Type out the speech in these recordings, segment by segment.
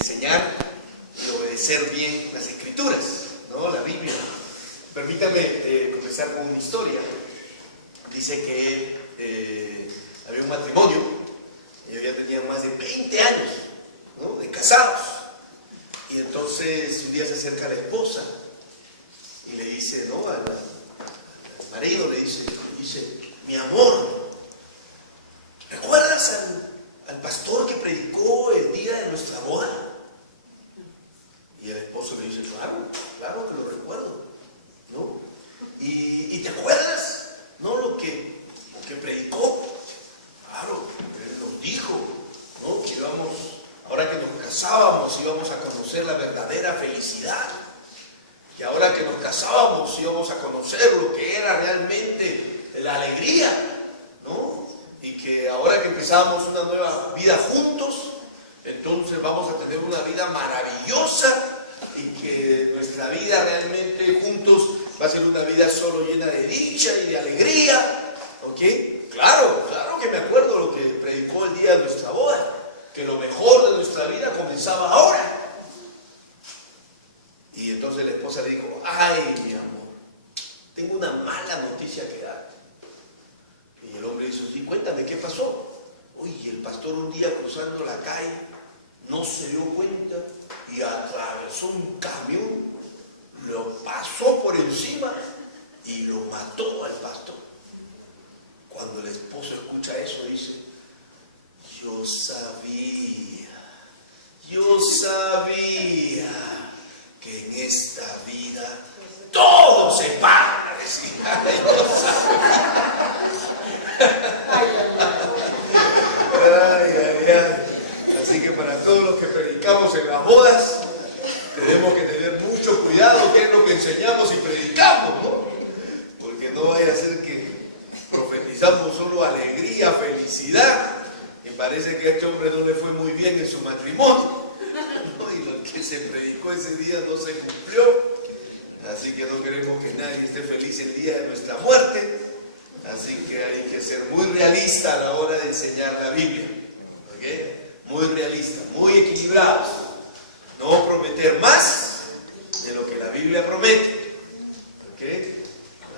enseñar y obedecer bien las Escrituras, ¿no? La Biblia. Permítame comenzar con una historia. Dice que había un matrimonio, ellos ya tenían más de 20 años, ¿no?, de casados. Y entonces un día se acerca la esposa y le dice, ¿no?, al marido le dice, mi amor, ¿recuerdas al pastor que predicó el día de nuestra boda? Y el esposo le dice, claro que lo recuerdo, ¿no? ¿Y te acuerdas, no, lo que predicó? Claro, él nos dijo, ¿no?, que ahora que nos casábamos íbamos a conocer la verdadera felicidad, que ahora que nos casábamos íbamos a conocer lo que era realmente la alegría, ¿no? Y que ahora que empezábamos una nueva vida juntos, entonces vamos a tener una vida maravillosa y que nuestra vida realmente juntos va a ser una vida solo llena de dicha y de alegría, ¿ok? Claro que me acuerdo lo que predicó el día de nuestra boda, que lo mejor de nuestra vida comenzaba ahora. Y entonces la esposa le dijo, ay, mi amor, tengo una mala noticia que darte. Y el hombre dice, sí, cuéntame, ¿qué pasó? Oye, el pastor un día cruzando la calle no se dio cuenta y atravesó un camión, lo pasó por encima y lo mató al pastor. Cuando el esposo escucha eso, dice, yo sabía que en esta vida todo se paga, decía. Yo sabía. Así que para todos los que predicamos en las bodas, tenemos que tener mucho cuidado qué es lo que enseñamos y predicamos, ¿no? Porque no vaya a ser que profetizamos solo alegría, felicidad, y parece que a este hombre no le fue muy bien en su matrimonio, ¿no? Y lo que se predicó ese día no se cumplió. Así que no queremos que nadie esté feliz el día de nuestra muerte. Así que hay que ser muy realista a la hora de enseñar la Biblia, ¿ok? Muy realistas, muy equilibrados. No prometer más de lo que la Biblia promete, ¿ok?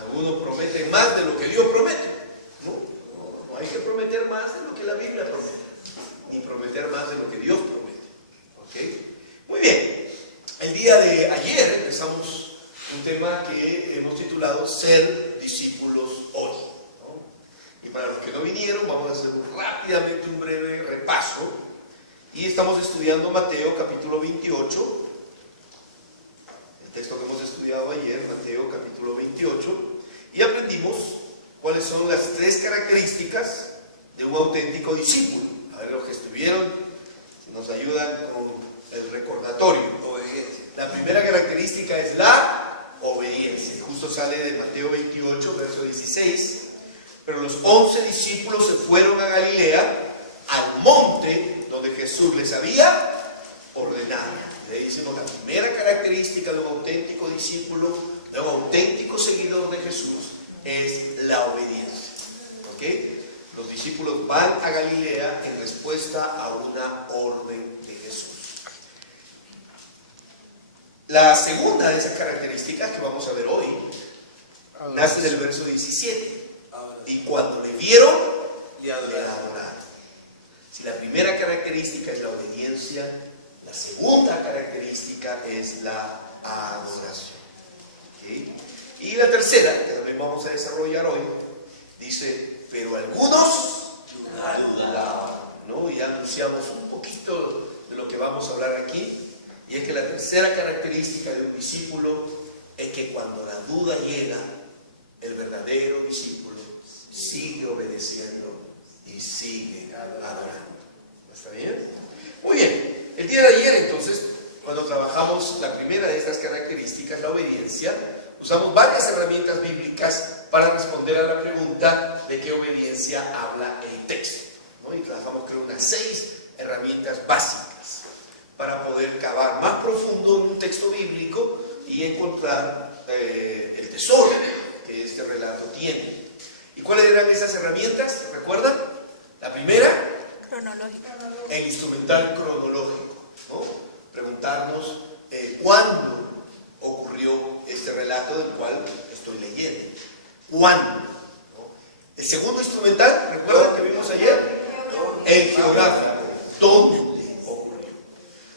Algunos prometen más de lo que Dios promete. No hay que prometer más de lo que la Biblia promete, ni prometer más de lo que Dios promete, ¿ok? Muy bien. El día de ayer empezamos un tema que hemos titulado Ser discípulos hoy, ¿no? Y para los que no vinieron, vamos a hacer rápidamente un breve repaso. Y estamos estudiando Mateo capítulo 28, el texto que hemos estudiado ayer, Mateo capítulo 28, y aprendimos cuáles son las 3 características de un auténtico discípulo. A ver, los que estuvieron, si nos ayudan con el recordatorio. Obediencia. La primera característica es la obediencia. Justo sale de Mateo 28, verso 16. Pero los 11 discípulos se fueron a Galilea, al monte donde Jesús les había ordenado. Le decimos la primera característica de un auténtico discípulo, de un auténtico seguidor de Jesús, es la obediencia, ¿ok? Los discípulos van a Galilea en respuesta a una orden de Jesús. La segunda de esas características que vamos a ver hoy nace del verso 17. Y cuando le vieron, le adoraron. Si la primera característica es la obediencia, la segunda característica es la adoración, ¿okay? Y la tercera, que también vamos a desarrollar hoy, dice, pero algunos dudaban, ¿no? Y ya anunciamos un poquito de lo que vamos a hablar aquí, y es que la tercera característica de un discípulo es que cuando la duda llega, el verdadero discípulo sigue obedeciendo y sigue adorando. ¿Está bien? Muy bien. El día de ayer, entonces, cuando trabajamos la primera de estas características, la obediencia, usamos varias herramientas bíblicas para responder a la pregunta de qué obediencia habla el texto, ¿no? Y trabajamos, creo, unas 6 herramientas básicas para poder cavar más profundo en un texto bíblico y encontrar el tesoro que este relato tiene. ¿Y cuáles eran esas herramientas? ¿Recuerdan? La primera, cronológico. el instrumental cronológico, ¿no? cuándo, ¿no? El segundo instrumental, ¿recuerdan que vimos ayer? El geográfico, ¿dónde ocurrió?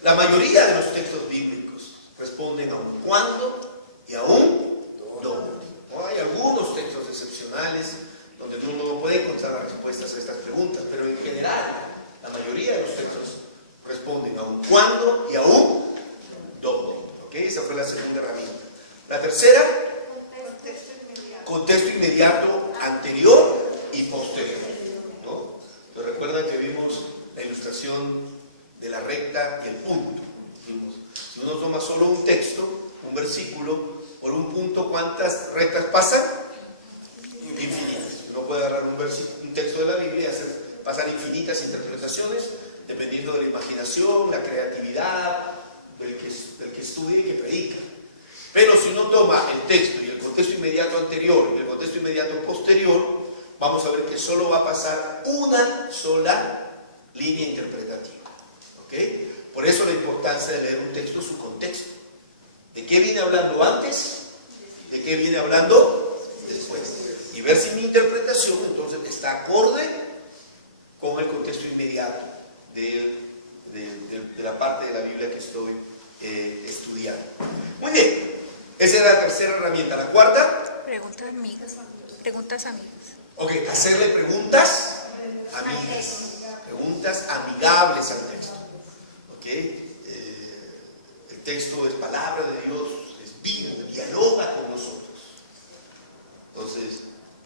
La mayoría de los textos bíblicos responden a un cuándo y a un dónde. ¿No? Hay algunos textos excepcionales donde uno no puede encontrar las respuestas a estas preguntas, pero en general, la mayoría de los textos responden a un cuándo y a un dónde. ¿Ok? Esa fue la segunda herramienta. La tercera, contexto inmediato anterior y posterior, ¿no? Entonces, recuerdan que vimos la ilustración de la recta y el punto. Vimos, si uno toma solo un texto, un versículo, por un punto, ¿cuántas rectas pasan? Infinitas. Uno puede agarrar un texto de la Biblia y pasar infinitas interpretaciones, dependiendo de la imaginación, la creatividad del que estudia y que predica. Pero si uno toma el texto y el contexto inmediato anterior y el contexto inmediato posterior, vamos a ver que solo va a pasar una sola línea interpretativa. ¿Ok? Por eso la importancia de leer un texto en su contexto. ¿De qué viene hablando antes? ¿De qué viene hablando después? Y ver si mi interpretación entonces está acorde con el contexto inmediato de la parte de la Biblia que estoy estudiando. Muy bien, esa era la tercera herramienta. La cuarta, preguntas amigas. Preguntas amigas. Ok, hacerle preguntas amigas, preguntas amigables al texto. Ok, el texto es palabra de Dios, es vivo, dialoga con nosotros. Entonces,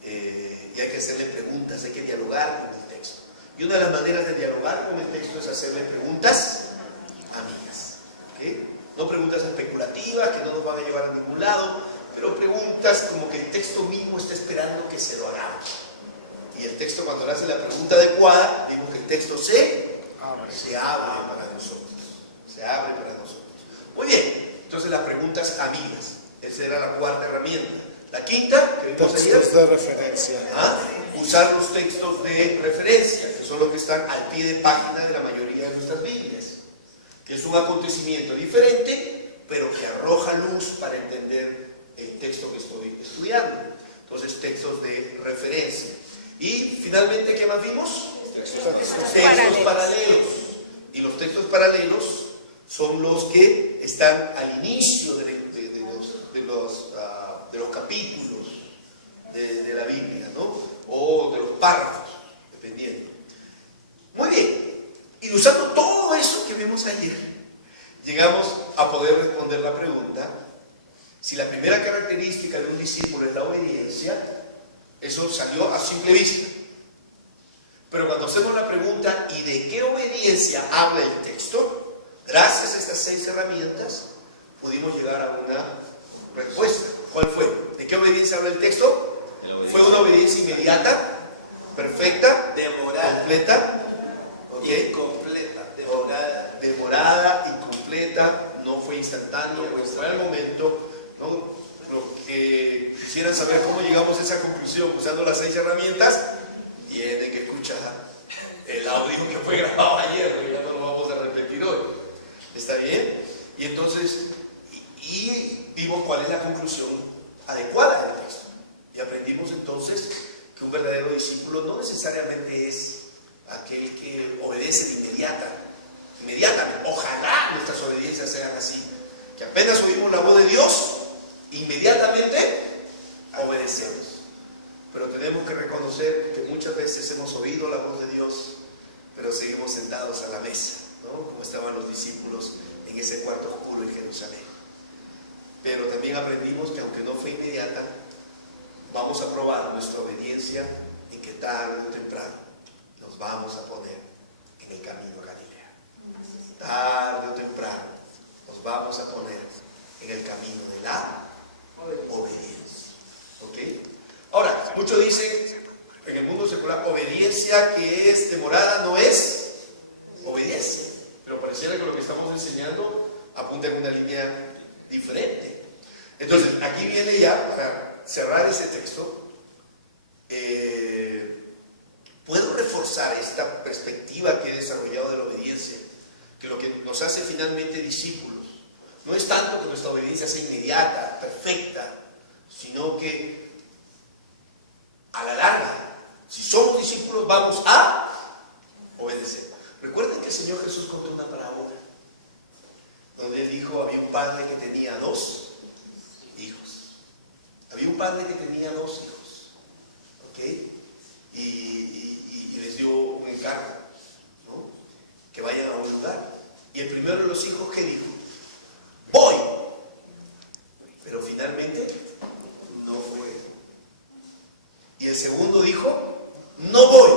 y hay que hacerle preguntas, hay que dialogar con el texto. Y una de las maneras de dialogar con el texto es hacerle preguntas amigas. ¿Okay? No preguntas especulativas que no nos van a llevar a ningún lado, pero preguntas como que el texto mismo está esperando que se lo hagamos. Y el texto, cuando le hace la pregunta adecuada, vemos que el texto se abre para nosotros. Se abre para nosotros. Muy bien, entonces las preguntas amigas. Esa era la cuarta herramienta. La quinta, que vimos ayer, textos de referencia. Usar los textos de referencia, que son los que están al pie de página de la mayoría de nuestras Biblias, que es un acontecimiento diferente, pero que arroja luz para entender el texto que estoy estudiando. Entonces, textos de referencia. Y finalmente, ¿qué más vimos? Textos paralelos. Y los textos paralelos son los que están al inicio de los capítulos de la Biblia, ¿no? O de los párrafos, dependiendo. Muy bien. Y usando todo eso que vimos ayer, llegamos a poder responder la pregunta: si la primera característica de un discípulo es la obediencia, eso salió a simple vista. Pero cuando hacemos la pregunta, ¿y de qué obediencia habla el texto? Gracias a estas 6 herramientas, pudimos llegar a una respuesta. ¿Cuál fue? ¿De qué obediencia habla el texto? ¿Fue una obediencia inmediata, perfecta, completa? ¿Okay? Incompleta, demorada, incompleta, no fue instantánea, fue al momento, ¿no? Los que quisieran saber cómo llegamos a esa conclusión usando las 6 herramientas, tienen que escuchar el audio que fue grabado ayer, porque ya no lo vamos a repetir hoy. ¿Está bien? Y entonces, y vimos cuál es la conclusión adecuada del texto. Y aprendimos entonces que un verdadero discípulo no necesariamente es aquel que obedece de inmediatamente. Ojalá nuestras obediencias sean así, que apenas oímos la voz de Dios, inmediatamente obedecemos. Pero tenemos que reconocer que muchas veces hemos oído la voz de Dios, pero seguimos sentados a la mesa, ¿no? Como estaban los discípulos en ese cuarto oscuro en Jerusalén. Pero también aprendimos que aunque no fue inmediata, vamos a probar nuestra obediencia en que tarde o temprano nos vamos a poner en el camino a Galilea. Tarde o temprano nos vamos a poner en el camino de la obediencia. ¿Ok? Ahora, muchos dicen en el mundo secular, obediencia que es demorada no es obediencia. Pero pareciera que lo que estamos enseñando apunta en una línea diferente. Entonces, aquí viene ya, para cerrar ese texto, puedo reforzar esta perspectiva que he desarrollado de la obediencia, que lo que nos hace finalmente discípulos no es tanto que nuestra obediencia sea inmediata, perfecta, sino que a la larga, si somos discípulos, vamos a obedecer. Recuerden que el Señor Jesús contó una parábola donde Él dijo, había un padre que tenía 2 hijos. Había un padre que tenía 2 hijos, ¿ok? Y les dio un encargo, ¿no? Que vayan a un lugar. Y el primero de los hijos, ¿qué dijo? Voy. Pero finalmente no fue. Y el segundo dijo, no voy.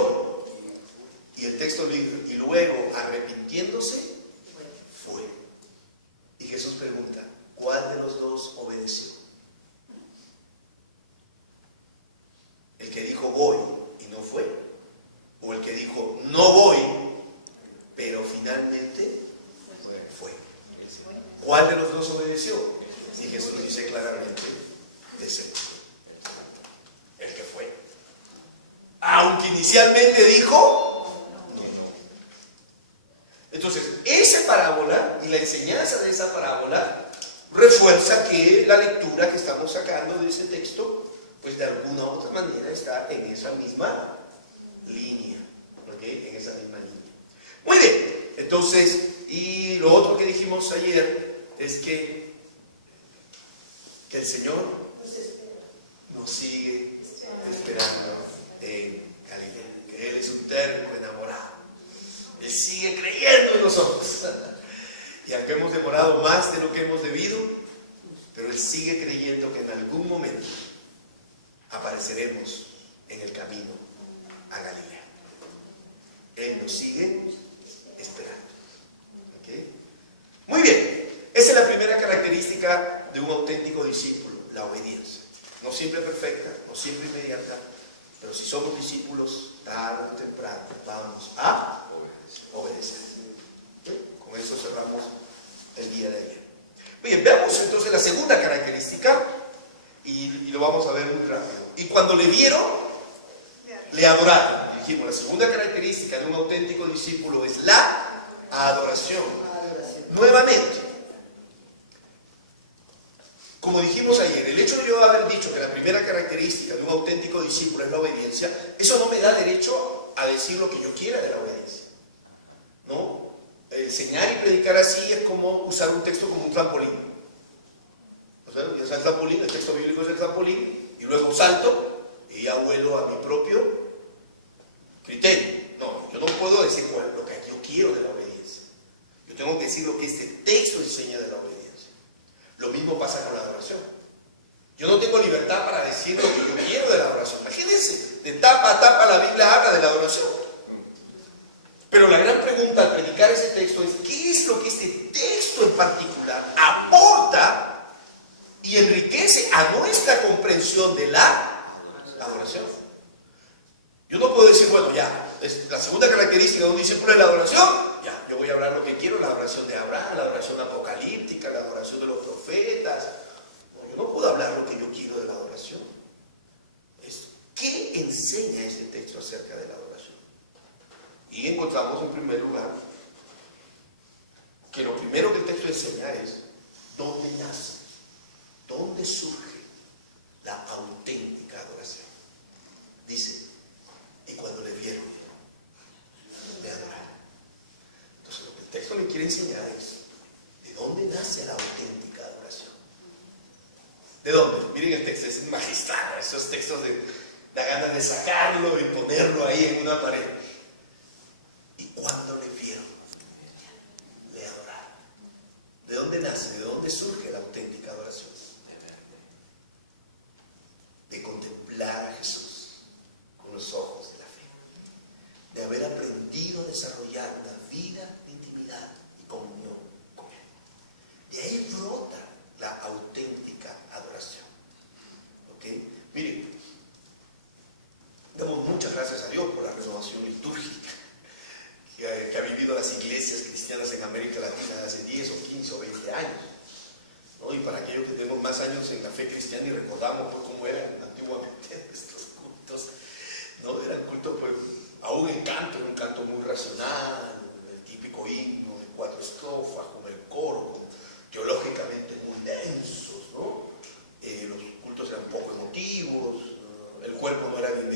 Y el texto dijo, y luego arrepintiéndose, fue. Y Jesús pregunta, ¿cuál de los 2 obedeció? ¿El que dijo voy y no fue? ¿O el que dijo no voy, pero finalmente fue? ¿Cuál de los 2 obedeció? Y Jesús dice claramente, ese el que fue. Aunque inicialmente dijo no. Entonces, esa parábola y la enseñanza de esa parábola refuerza que la lectura que estamos sacando de ese texto, pues de alguna u otra manera está en esa misma línea, ¿ok? En esa misma línea. Muy bien, entonces, y lo otro que dijimos ayer es que el Señor nos sigue esperando en Galilea, que Él es un terco enamorado. Él sigue creyendo en nosotros. Y aunque hemos demorado más de lo que hemos debido, pero Él sigue creyendo que en algún momento apareceremos en el camino a Galilea. Él nos sigue esperando. ¿Okay? Muy bien, esa es la primera característica de un auténtico discípulo, la obediencia. No siempre perfecta, no siempre inmediata, pero si somos discípulos, tarde o temprano vamos a obedecer. ¿Okay? Con eso cerramos el día de ayer. Bien, veamos entonces la segunda característica y lo vamos a ver muy rápido. Y cuando le vieron, le adoraron. Dijimos, la segunda característica de un auténtico discípulo es la adoración. Nuevamente, como dijimos ayer, el hecho de yo haber dicho que la primera característica de un auténtico discípulo es la obediencia, eso no me da derecho a decir lo que yo quiera de la obediencia, ¿no? Enseñar y predicar así es como usar un texto como un trampolín. O sea, yo el trampolín, el texto bíblico es el trampolín, y luego salto y ya vuelo a mi propio criterio. No, yo no puedo decir lo que yo quiero de la obediencia. Yo tengo que decir lo que este texto enseña de la obediencia. Lo mismo pasa con la adoración. Yo no tengo libertad para decir lo que yo quiero de la adoración. Imagínense, de tapa a tapa la Biblia habla de la adoración. Pero la gran pregunta al predicar ese texto es, ¿qué es lo que este texto en particular aporta y enriquece a nuestra comprensión de la adoración? Yo no puedo decir, bueno, ya, la segunda característica de un discípulo es la adoración. Ya, yo voy a hablar lo que quiero, la adoración de Abraham, la adoración apocalíptica, la adoración de los profetas. No, yo no puedo hablar lo que yo quiero de la adoración. ¿Qué enseña este texto acerca de la adoración? Y encontramos en primer lugar que lo primero que el texto enseña es dónde nace, dónde surge la auténtica adoración. Dice, y cuando le vieron, le adoraron. Entonces lo que el texto le quiere enseñar es de dónde nace la auténtica adoración. ¿De dónde? Miren el texto, es magistral, esos textos da ganas de sacarlo y ponerlo ahí en una pared. Y cuando le vieron, le adoraron. ¿De dónde nace? ¿De dónde surge la auténtica adoración? De contemplar a Jesús con los ojos de la fe. De haber aprendido a desarrollar una vida de intimidad y comunión con Él. De ahí brota la auténtica adoración. ¿Ok? Miren, damos muchas gracias a Dios por la renovación litúrgica que ha vivido las iglesias cristianas en América Latina hace 10 o 15 o 20 años, ¿no? Y para aquellos que tenemos más años en la fe cristiana y recordamos pues, cómo eran antiguamente nuestros cultos, ¿no? Eran cultos pues, aún en canto, era un canto muy racional, el típico himno de 4 estrofas, con el coro, teológicamente muy densos, ¿no? Los cultos eran poco emotivos, el cuerpo no era bien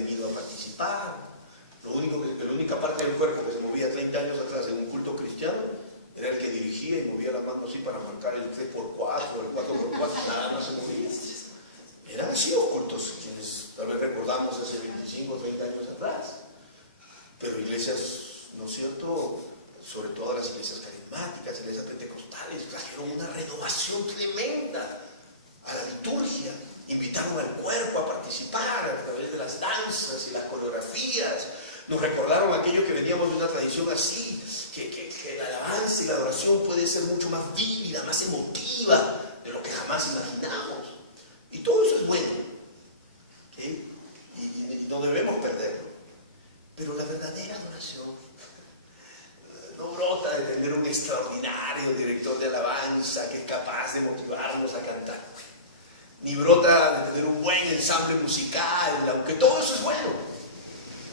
mano así para marcar el 3x4, el 4x4, nada más se movía. Eran así los cultos, quienes tal vez recordamos hace 25 o 30 años atrás. Pero iglesias, ¿no es cierto?, sobre todo las iglesias carismáticas, iglesias pentecostales, trajeron una renovación tremenda a la liturgia, invitaron al cuerpo a participar a través de las danzas y las coreografías, nos recordaron aquello que veníamos de una tradición así, que la alabanza y la adoración puede ser mucho más vívida, más emotiva de lo que jamás imaginamos. Y todo eso es bueno, ¿sí? Y no debemos perderlo. Pero la verdadera adoración no brota de tener un extraordinario director de alabanza que es capaz de motivarnos a cantar, ni brota de tener un buen ensamble musical, aunque todo eso es bueno,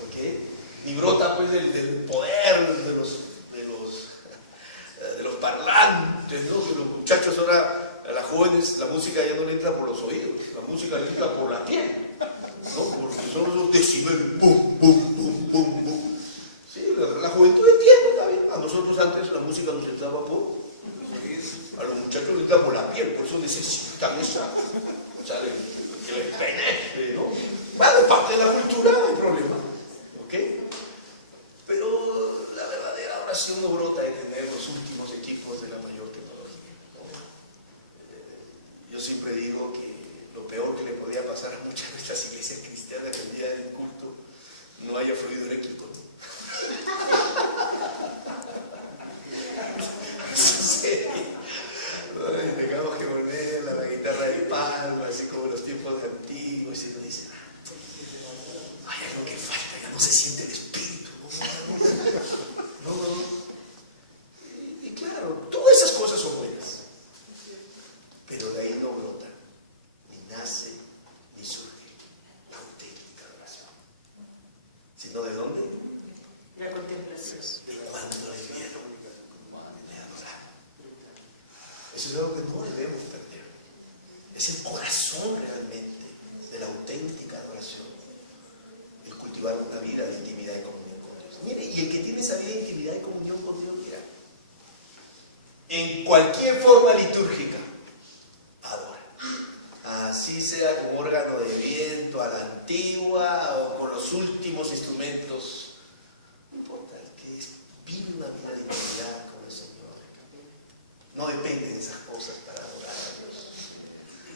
¿okay? Ni brota pues del poder de los parlantes, ¿no? Que los muchachos ahora, a las jóvenes, la música ya no le entra por los oídos, la música le entra por la piel, ¿no? Porque son esos decibeles, bum, bum, bum, bum, bum. Sí, la juventud entiende también. A nosotros antes la música nos entraba por, a los muchachos les entra por la piel, por eso necesitan esa, o sea, que les penetre, ¿no? Bueno, es parte de la cultura, no hay problema, ¿ok? Pero la verdadera oración no brota de tener los últimos equipos de la mayor tecnología, ¿no? Yo siempre digo que lo peor que le podía pasar a muchas de estas iglesias cristianas que el día del culto no haya fluido el equipo, ¿no? Tengamos que poner la guitarra de palma, así como los tiempos de antiguos, y uno dice, hay algo que falta, ya no se siente el espíritu, no. Y claro, todas esas cosas son buenas, pero de ahí no brota, ni nace, ni surge la auténtica adoración. ¿Sino de dónde? La contemplación. De cuando le vieron, le adoraron. Eso es algo que no debemos perder. Es el corazón realmente de la auténtica adoración. El cultivar una vida de intimidad y comunión con Dios. Mire, y el que tiene esa vida de intimidad y comunión con Dios, mira, en cualquier forma litúrgica, adora. Así sea con órgano de viento a la antigua o con los últimos instrumentos, no importa, el que vive una vida de intimidad con el Señor no depende de esas cosas para adorar a Dios.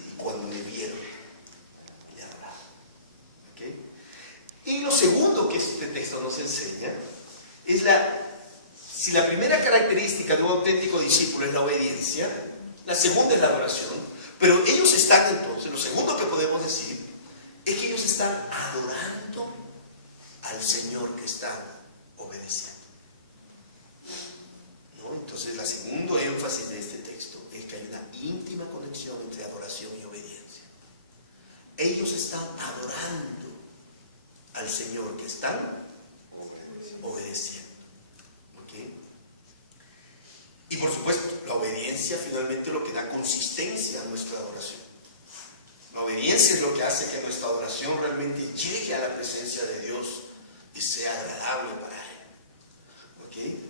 Y cuando le vieron, le adoraron. ¿Okay? Y lo segundo que este texto nos enseña es si la primera característica de un auténtico discípulo es la obediencia, la segunda es la adoración, pero ellos están entonces, lo segundo que podemos decir es que ellos están adorando al Señor que están obedeciendo. ¿No? Entonces, el segundo énfasis de este texto es que hay una íntima conexión entre adoración y obediencia. Ellos están adorando al Señor que están obedeciendo. ¿Okay? Y por supuesto, la obediencia finalmente es lo que da consistencia a nuestra adoración. La obediencia es lo que hace que nuestra adoración realmente llegue a la presencia de Dios y sea agradable para Él. ¿Okay?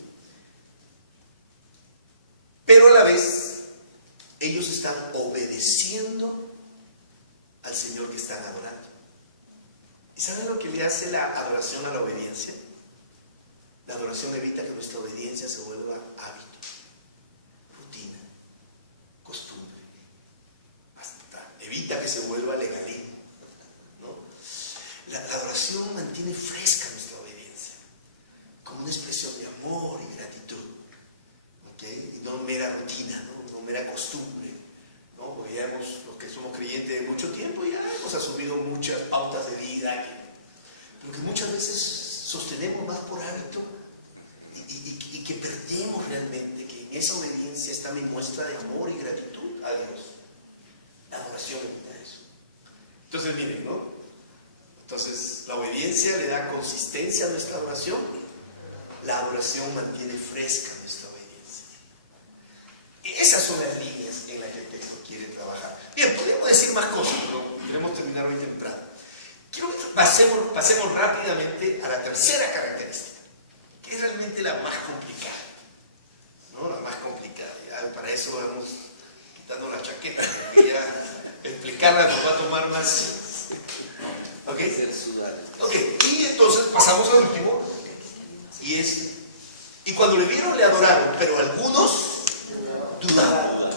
Pero a la vez, ellos están obedeciendo al Señor que están adorando. ¿Y saben lo que le hace la adoración a la obediencia? La adoración evita que nuestra obediencia se vuelva hábito, rutina, costumbre. Hasta evita que se vuelva legalismo, ¿no? La adoración mantiene fresca nuestra obediencia, como una expresión de amor y gratitud. ¿Okay? Y no mera rutina, no mera costumbre, ¿no? Porque ya los que somos creyentes de mucho tiempo, ya hemos asumido muchas pautas de vida, pero que muchas veces sostenemos más por hábito y que perdemos realmente, que en esa obediencia está mi muestra de amor y gratitud a Dios. La adoración evita eso. Entonces miren, ¿no? Entonces la obediencia le da consistencia a nuestra adoración, la adoración mantiene fresca nuestra obediencia. Y esas son las líneas en las que el texto quiere trabajar. Bien, podríamos decir más cosas, pero queremos terminar hoy temprano. Quiero que pasemos rápidamente a la tercera característica, que es realmente la más complicada, ¿no? La más complicada. Para eso vamos quitando la chaqueta, porque ya explicarla nos va a tomar más. ¿Ok? Ok, y entonces pasamos al último, y cuando le vieron le adoraron, pero algunos dudaban.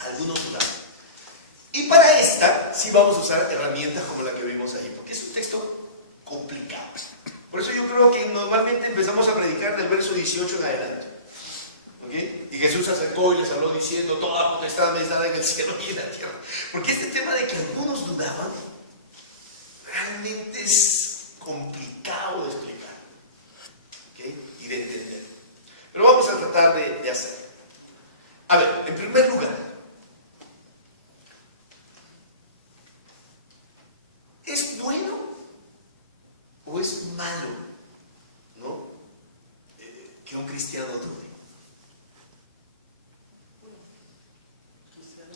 Algunos dudaban. Y para esta sí vamos a usar herramientas como la que vimos ahí, porque es un texto complicado. Por eso yo creo que normalmente empezamos a predicar del verso 18 en adelante. ¿Okay? Y Jesús se acercó y les habló diciendo: toda potestad me es dada en el cielo y en la tierra. Porque este tema de que algunos dudaban realmente es complicado de explicar, ¿okay? Y de entender. Pero vamos a tratar de hacerlo. A ver, en primer lugar, ¿es bueno o es malo, ¿no? Que un cristiano dude?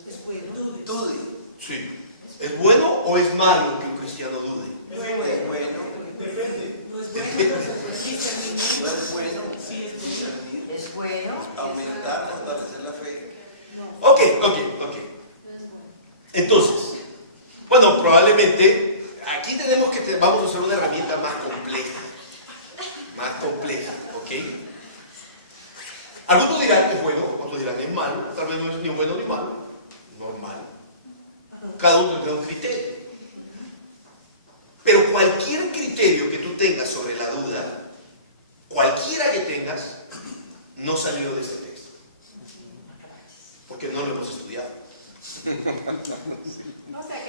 Es bueno. Dude. Sí. ¿Es bueno o es malo que un cristiano dude? No es bueno. Depende. No es bueno. No es bueno. Sí, es bueno. Aumentar, fortalecer la fe. Ok. Entonces, bueno, probablemente aquí tenemos vamos a usar una herramienta más compleja, ¿ok? Algunos dirán que es bueno, otros dirán que es malo, tal vez no es ni bueno ni malo, normal. Cada uno tiene un criterio. Pero cualquier criterio que tú tengas sobre la duda, cualquiera que tengas, no salió de este texto. Porque no lo hemos estudiado.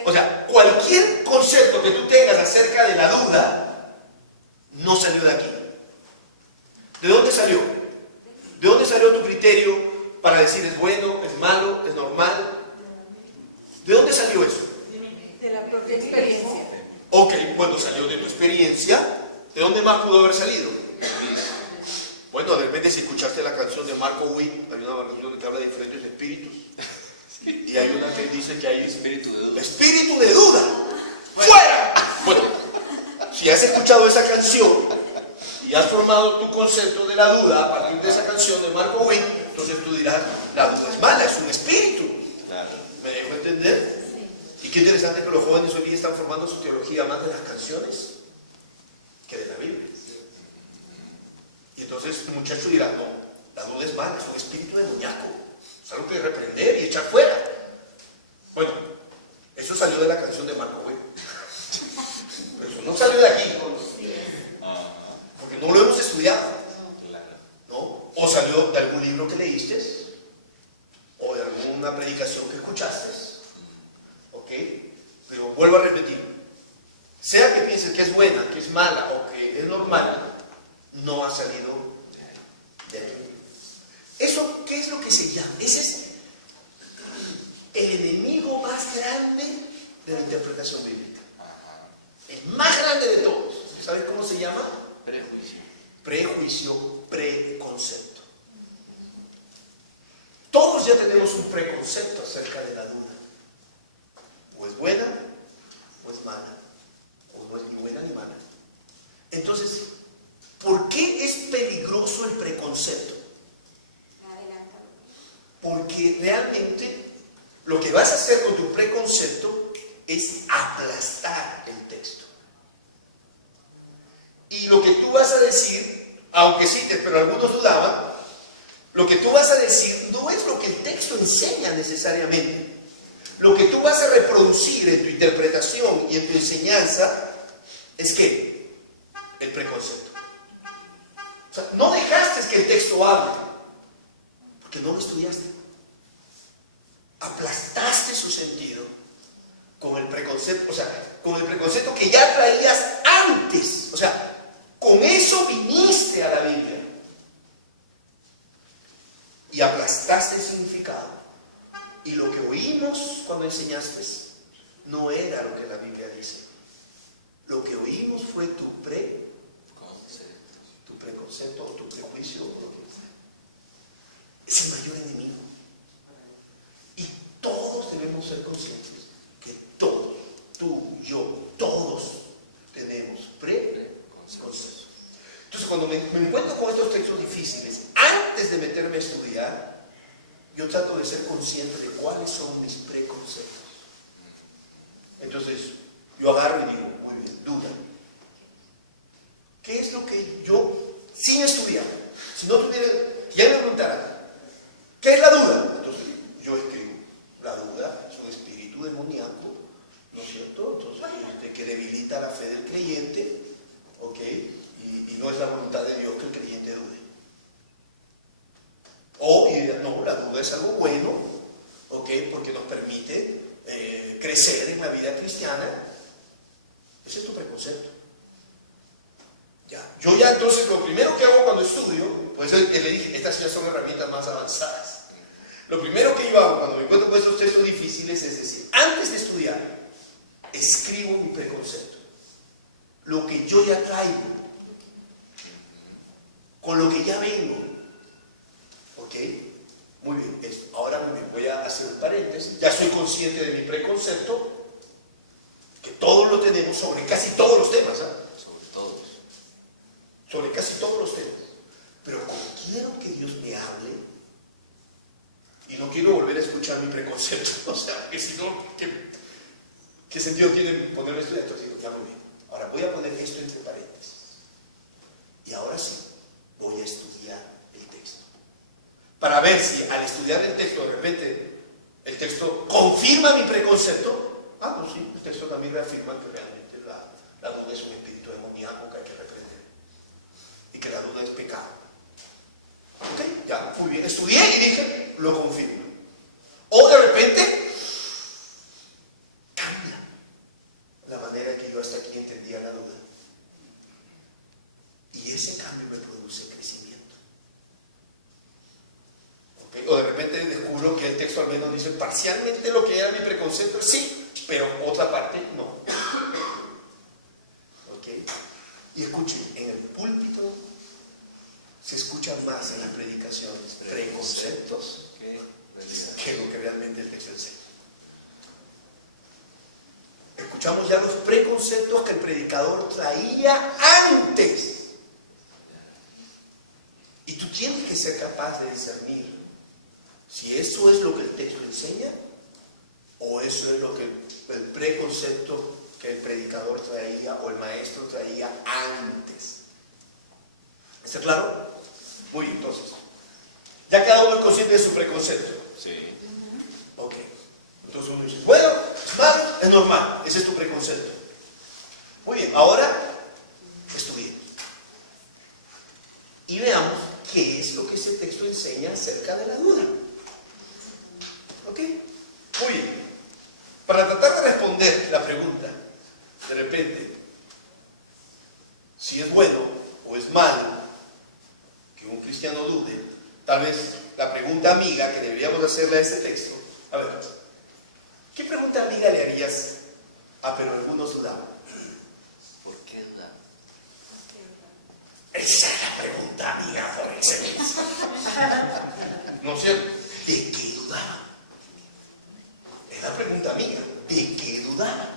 O sea, cualquier concepto que tú tengas acerca de la duda, no salió de aquí. ¿De dónde salió? ¿De dónde salió tu criterio para decir es bueno, es malo, es normal? ¿De dónde salió eso? De la propia experiencia. Ok, bueno, salió de tu experiencia. ¿De dónde más pudo haber salido? Bueno, de repente si escuchaste la canción de Marco Witt, hay una canción que habla de diferentes espíritus. Y hay una que dice que hay espíritu de duda. ¡Espíritu de duda! ¡Fuera! Bueno, si has escuchado esa canción y has formado tu concepto de la duda a partir de esa canción de Marco Witt, entonces tú dirás, la duda es mala, es un espíritu. ¿Me dejo entender? Y qué interesante que los jóvenes hoy día están formando su teología más de las canciones que de la Biblia. Y entonces un muchacho dirá, no, la duda es mala, es un espíritu demoníaco. Es algo que reprender y echar fuera. Bueno, eso salió de la canción de Marco Witt. Pero eso no salió de aquí. Porque no lo hemos estudiado. ¿No? O salió de algún libro que leíste. O de alguna predicación que escuchaste. ¿Ok? Pero vuelvo a repetir. Sea que pienses que es buena, que es mala o que es normal, no ha salido de aquí. ¿Eso qué es lo que se llama? Ese es el enemigo más grande de la interpretación bíblica. El más grande de todos. ¿Sabes cómo se llama? Prejuicio. Prejuicio, preconcepto. Todos ya tenemos un preconcepto acerca de la duda. O es buena, o es mala. O no es ni buena ni mala. Entonces, ¿por qué es peligroso el preconcepto? Porque realmente lo que vas a hacer con tu preconcepto es aplastar el texto. Y lo que tú vas a decir, aunque sí, pero algunos dudaban, lo que tú vas a decir no es lo que el texto enseña necesariamente. Lo que tú vas a reproducir en tu interpretación y en tu enseñanza es ¿qué? El preconcepto. O sea, no dejaste que el texto hable, porque no lo estudiaste. Aplastaste su sentido con el preconcepto, o sea, con el preconcepto que ya traías antes. O sea, con eso viniste a la Biblia. Y aplastaste el significado. Y lo que oímos cuando enseñaste no era lo que la Biblia dice. Lo que oímos fue tu preconcepto o tu prejuicio. Es el mayor enemigo. Y todos debemos ser conscientes que todos, tú, yo, todos tenemos preconceptos. Entonces cuando me encuentro con estos textos difíciles, antes de meterme a estudiar, yo trato de ser consciente de cuáles son mis preconceptos. Entonces, yo agarro y digo, muy bien, duda. ¿Qué es lo que yo, sin estudiar, si no tuviera, ya me preguntaran, ¿qué es la duda? Entonces, yo escribo, la duda es un espíritu demoníaco, ¿no es cierto? Entonces, que debilita la fe del creyente, ¿ok? Y no es la voluntad de Dios que el creyente dude. O, no, la duda es algo bueno, ¿ok? Porque nos permite crecer en la vida cristiana. Ese es tu preconcepto. Ya. Yo ya entonces lo primero que hago cuando estudio, pues le dije, estas ya son herramientas más avanzadas. Lo primero que yo hago cuando me encuentro con estos textos difíciles es decir, antes de estudiar, escribo mi preconcepto. Lo que yo ya traigo, con lo que ya vengo. ¿Ok? Muy bien. Ahora muy bien, voy a hacer un paréntesis. Ya soy consciente de mi preconcepto, que todos lo tenemos sobre casi todos los temas. Sobre todos. Sobre casi todos los temas. Pero como quiero que Dios me hable, y no quiero volver a escuchar mi preconcepto, o sea, porque si no, ¿qué sentido tiene ponerlo a estudiar? Entonces digo, ya muy bien. Ahora voy a poner esto entre paréntesis. Y ahora sí, voy a estudiar el texto. Para ver si al estudiar el texto, de repente, el texto confirma mi preconcepto. Ah, pues sí, el texto también reafirma que realmente la duda es un espíritu demoníaco que hay que reprender. Y que la duda es pecado. Ok, ya, muy bien. Estudié y dije, lo confirmo. O de repente, cambia la manera que yo hasta aquí entendía la duda. Y ese cambio me produce crecimiento. ¿Okay? O de repente descubro que el texto al menos dice parcialmente lo que era mi preconcepto, sí, pero otra parte no. ¿Okay? Y escuchen, en el púlpito se escuchan más en las predicaciones preconceptos que lo que realmente el texto enseña. Escuchamos ya los preconceptos que el predicador traía antes. Y tú tienes que ser capaz de discernir si eso es lo que el texto enseña o eso es lo que el preconcepto que el predicador traía o el maestro traía antes. ¿Está claro? Muy bien, entonces. Ya cada uno es consciente de su preconcepto. Sí. Ok. Entonces uno dice, bueno, es malo, es normal. Ese es tu preconcepto. Muy bien, ahora estudiemos. Y veamos qué es lo que ese texto enseña acerca de la duda. ¿Ok? Muy bien. Para tratar de responder la pregunta, de repente, si es bueno o es malo que un cristiano dude, tal vez la pregunta amiga que deberíamos hacerle a este texto, a ver, ¿qué pregunta amiga le harías? Ah, pero algunos dudaban. ¿Por qué duda? Esa es la pregunta amiga por excelencia. ¿No es cierto? ¿De qué dudaban? Es la pregunta amiga. ¿De qué dudaban?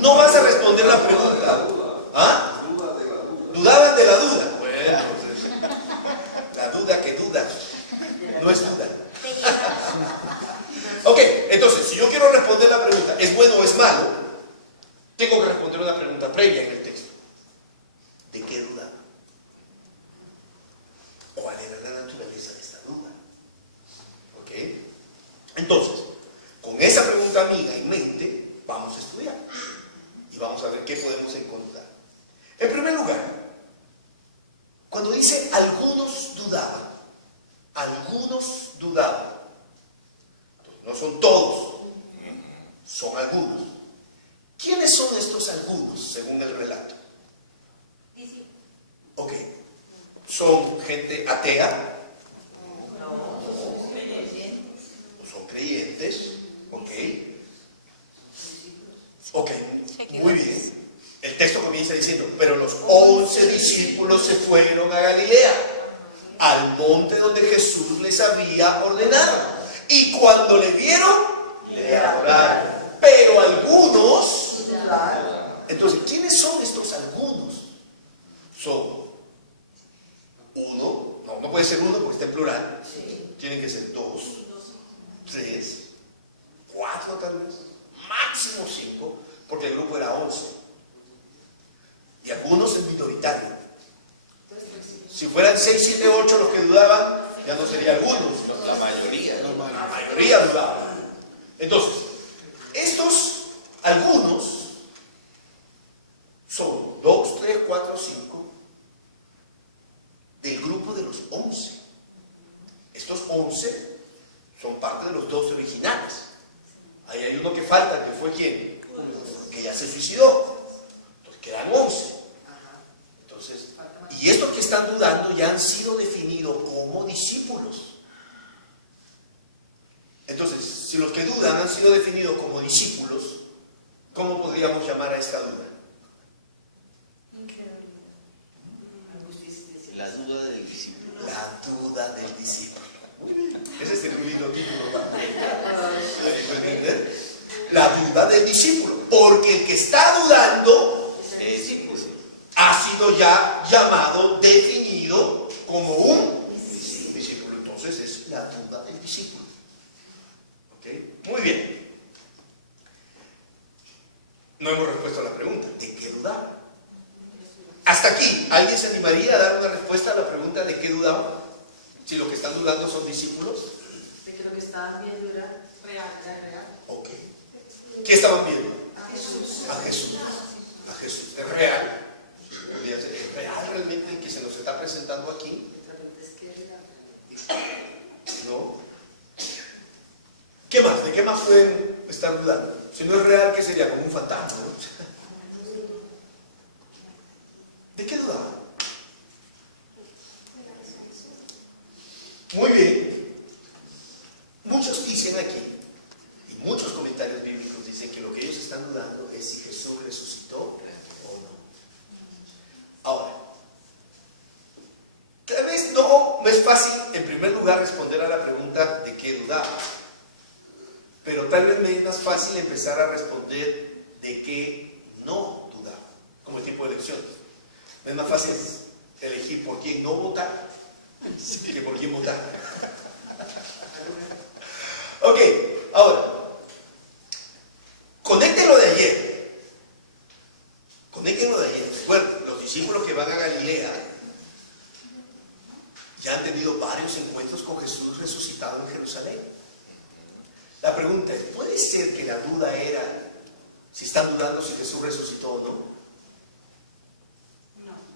No vas a responder la pregunta. ¿Ah? ¿Dudaban de la duda? Bueno, la duda que duda no es duda. Ok, entonces, si yo quiero responder la pregunta, ¿es bueno o es malo? Tengo que responder una pregunta previa en el texto. ¿De qué duda? ¿Cuál era la naturaleza de esta duda? ¿Ok? Entonces, con esa pregunta amiga en mente, vamos a estudiar. Y vamos a ver qué podemos encontrar. En primer lugar, cuando dice algunos dudaban, no son todos, son algunos. ¿Quiénes son estos algunos, según el relato? Ok, ¿son gente atea? ¿O son creyentes? Ok. Ok, muy bien. El texto comienza diciendo, pero los 11 discípulos se fueron a Galilea, al monte donde Jesús les había ordenado. Y cuando le vieron, le adoraron. Pero algunos, entonces, ¿quiénes son estos algunos? Son uno, no puede ser uno porque está en plural, tienen que ser dos, 3, 4 tal vez, máximo 5, porque el grupo era 11. Y algunos es minoritario. Si fueran 6, 7, 8 los que dudaban, ya no sería algunos, sino La mayoría. la mayoría dudaba. Entonces, estos, algunos, son 2, 3, 4, 5 del grupo de los 11. Estos 11 son parte de los 12 originales. Ahí hay uno que falta, que fue ¿quién? Que ya se suicidó. Entonces quedan 11. Entonces, y estos que están dudando ya han sido definidos como discípulos. Entonces, si los que dudan han sido definidos como discípulos, ¿cómo podríamos llamar a esta duda? La duda del discípulo. La duda del discípulo. Muy bien. Ese es un lindo título. ¿Puede entender? La duda del discípulo. Porque el que está dudando Es discípulo. ha sido ya llamado, definido como un discípulo. Entonces es la duda del discípulo. ¿Ok? Muy bien. No hemos respuesto a la pregunta. ¿De qué dudaba? Hasta aquí, ¿alguien se animaría a dar una respuesta a la pregunta de qué dudaba? Si los que están dudando son discípulos. De que lo que estaban viendo era real. Ok. ¿Qué estaban viendo? A Jesús. A Jesús. A Jesús. ¿Es real? Podría ser, ¿es real realmente el que se nos está presentando aquí? ¿No? ¿Qué más? ¿De qué más pueden estar dudando? Si no es real, ¿qué sería? Como un fantasma, ¿no? ¿De qué dudaban? Muy bien. Muchos dicen aquí, y muchos comentarios bíblicos dicen que lo que ellos están dudando es si Jesús resucitó o no. Ahora, tal vez no es fácil en primer lugar responder a la pregunta de qué dudaba, pero tal vez me es más fácil empezar a responder de qué no dudaba, como tipo de elección. Es más fácil elegir por quién no votar que por quién votar. Ok, ahora, conéctenlo de ayer. Conéctenlo de ayer. Recuerden, los discípulos que van a Galilea ya han tenido varios encuentros con Jesús resucitado en Jerusalén. La pregunta es, ¿puede ser que la duda era si están dudando si Jesús resucitó o no?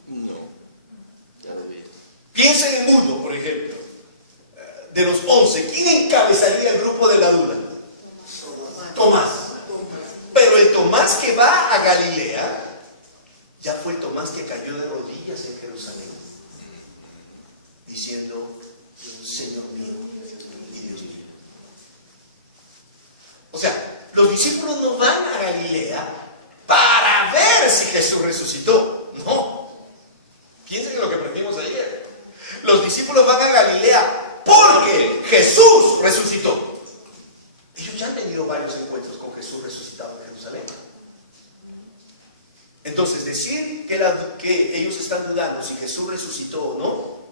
No. Ya lo vi. Piensen en uno, por ejemplo, de los 11, ¿quién encabezaría el grupo de la duda? Tomás. Pero el Tomás que va a Galilea, ya fue el Tomás que cayó de rodillas en Jerusalén, diciendo, Señor mío y Dios mío. O sea, los discípulos no van a Galilea para ver si Jesús resucitó. No. Piensen en lo que aprendimos ayer. Los discípulos van a Galilea porque Jesús resucitó. Ellos ya han tenido varios encuentros con Jesús resucitado en Jerusalén. Entonces, decir que ellos están dudando si Jesús resucitó o no,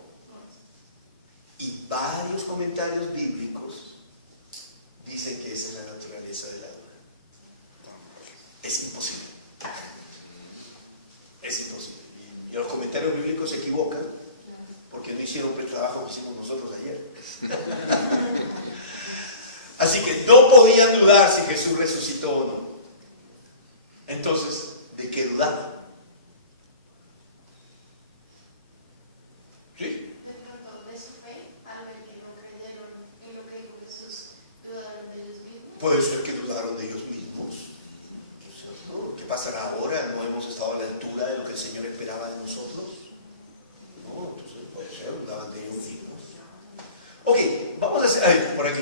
y varios comentarios bíblicos dicen que esa es la naturaleza de la duda. Es imposible. Es imposible. Y los comentarios bíblicos se equivocan porque no hicieron el trabajo que hicimos nosotros ayer. Así que no podían dudar si Jesús resucitó o no. Entonces, ¿de qué dudaban? ¿Sí? De pronto de su fe, al ver que no creyeron en lo que dijo Jesús, dudaron de ellos mismos. Puede ser que dudaron de ellos mismos. ¿No? ¿Qué pasará ahora? ¿No hemos estado a la altura de lo que el Señor esperaba de nosotros? No, entonces puede ser, dudaban de ellos mismos. Ok, vamos a hacer, a ver, por aquí.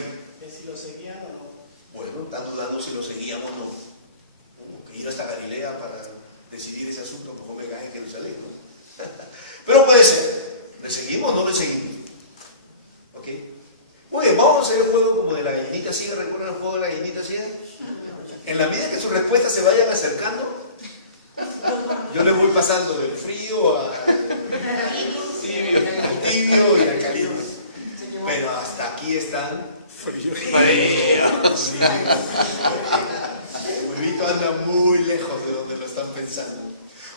Si lo seguían o no. Bueno, están dudando si lo seguíamos o no. Que ir hasta Galilea para decidir ese asunto, mejor me cae en Jerusalén, ¿no? Pero puede ser. ¿Le seguimos o no le seguimos? ¿Ok? Muy bien, vamos a hacer el juego como de la gallinita ciega. ¿Recuerdan el juego de la gallinita ciega? En la medida que sus respuestas se vayan acercando, yo les voy pasando del frío al tibio y al caliente. Pero hasta aquí están Fríos. fríos. El huevito anda muy lejos de donde lo están pensando.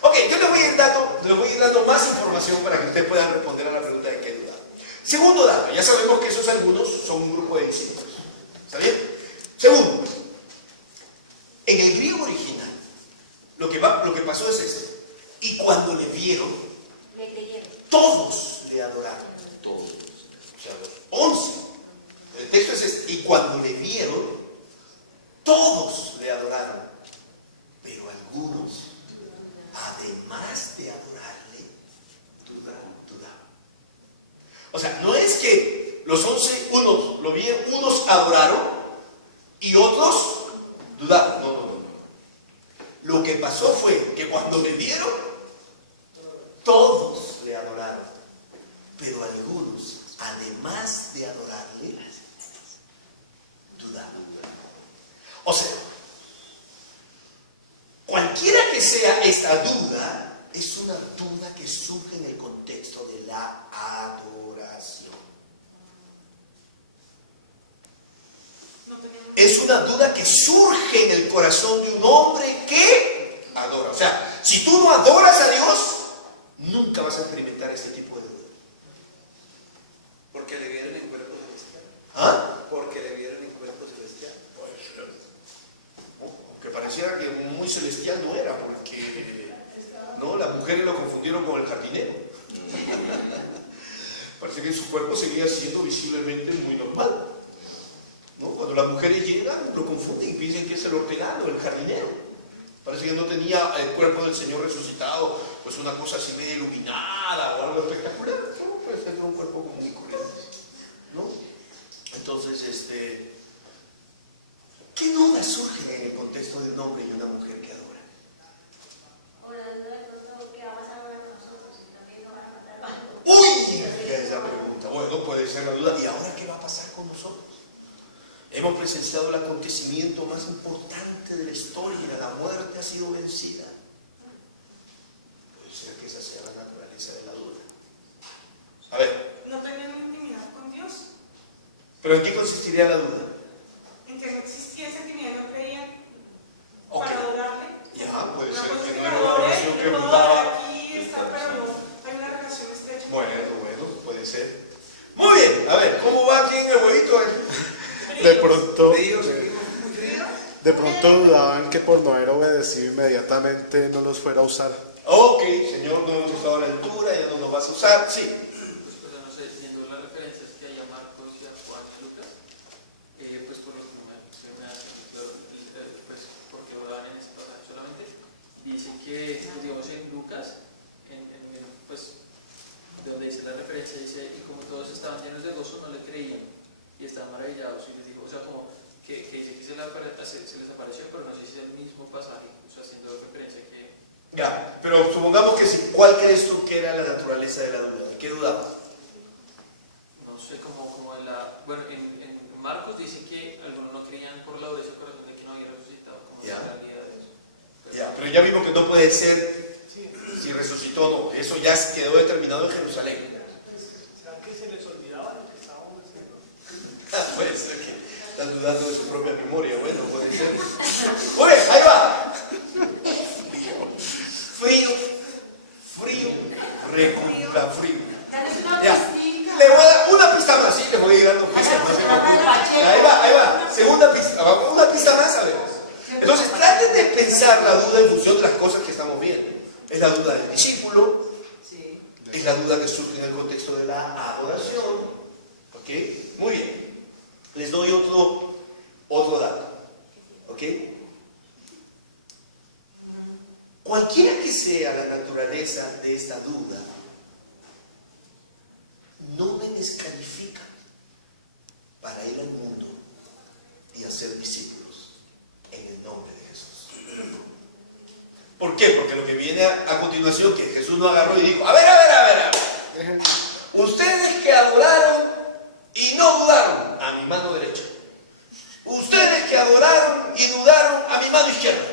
Ok, yo les voy a ir dando más información para que ustedes puedan responder a la pregunta de qué duda. Segundo dato, ya sabemos que esos algunos son un grupo de discípulos. ¿Está bien? Segundo, en el griego original, lo que pasó es esto. Y cuando le vieron, Le creyeron. todos le adoraron. Todos. O sea, los 11. El texto es este. Y cuando le vieron, todos le adoraron. Pero algunos, además de adorarle, dudaban. O sea, no es que los 11, unos lo vieron, unos adoraron y otros dudaron. No. Lo que pasó fue que cuando le vieron, todos le adoraron. Pero algunos, además de adorarle, dudaban. O sea, cualquiera que sea esta duda, es una duda que surge en el contexto de la adoración. Es una duda que surge en el corazón de un hombre que adora. O sea, si tú no adoras a Dios, nunca vas a experimentar este tipo de duda. Porque le vieron en cuerpo celestial. ¿Ah? Porque le vieron en cuerpo celestial. Aunque pareciera que muy celestial no era, porque no, las mujeres lo confundieron con el jardinero. Parece que su cuerpo seguía siendo visiblemente muy normal. ¿No? Cuando las mujeres llegan, lo confunden y piensan que es el hortelano, el jardinero. Parece que no tenía el cuerpo del Señor resucitado, pues una cosa así medio iluminada o algo espectacular. No, pues es un cuerpo muy corriente, ¿no? Entonces, ¿qué dudas surgen en el contexto de un hombre y una mujer que adoran? Ahora, ¿qué va a pasar ahora con nosotros? ¿También nos van a matar? ¡Uy! Esa pregunta. Bueno, puede ser la duda. ¿Y ahora qué va a pasar con nosotros? Hemos presenciado el acontecimiento más importante de la historia. La muerte ha sido vencida. Puede ser que esa sea la naturaleza de la duda. A ver, ¿No tenían intimidad con Dios? ¿pero en qué consistiría la duda? En que no existía esa intimidad, no creían Ok. para adorarle. Ya, puede Una ser cosa que es no que era lo una adore, relación que yo puedo adorar mutaba. aquí, está, pero no hay una relación estrecha. Bueno, puede ser. Muy bien, a ver, ¿cómo va aquí en el huevito? De pronto, Frío, seguimos muy frío. de pronto dudaban que por no haber obedecido inmediatamente no los fuera a usar. Ok, Señor, no hemos estado a la altura, ya no nos vas a usar. Sí. Pues, no sé, viendo las referencias que hay a Marcos y a Juan y a Lucas, pues por lo que me hace claro, pues porque lo dan en ese pasaje solamente, dicen que, digamos, en Lucas, pues donde dice la referencia, dice, y como todos estaban llenos de gozo, no le creían, y estaban maravillados, y les dijo, o sea, como que dice que se les apareció, pero no sé si es el mismo pasaje, o sea, haciendo referencia que... Ya, pero supongamos que sí. ¿Cuál crees tú que era la naturaleza de la duda? ¿De qué dudabas? No sé, como en la... Bueno, en Marcos dice que algunos no creían por la dureza del corazón de que no había resucitado, como Ya. la realidad de eso. Ya, pero ya vimos que no puede ser si resucitó o no. Eso ya quedó determinado en Jerusalén. ¿Será que se les olvidaba lo que estábamos haciendo? Puede ser que están dudando de su propia memoria. Bueno, puede ser. Oye, ahí va. Frío, recontra frío. Dale una Ya, pistita. le voy a dar una pista más, sí, le voy a ir dando pistas más. Ahí va, segunda pista, una pista más, a ver. Entonces, traten de pensar la duda en función de las cosas que estamos viendo. Es la duda del discípulo, Sí. es la duda que surge en el contexto de la adoración. ¿Ok? Muy bien. Les doy otro dato. ¿Ok? Cualquiera que sea la naturaleza de esta duda, no me descalifica para ir al mundo y hacer discípulos en el nombre de Jesús. ¿Por qué? Porque lo que viene a continuación, que Jesús no agarró y dijo, a ver. Ustedes que adoraron y no dudaron, a mi mano derecha. Ustedes que adoraron y dudaron, a mi mano izquierda.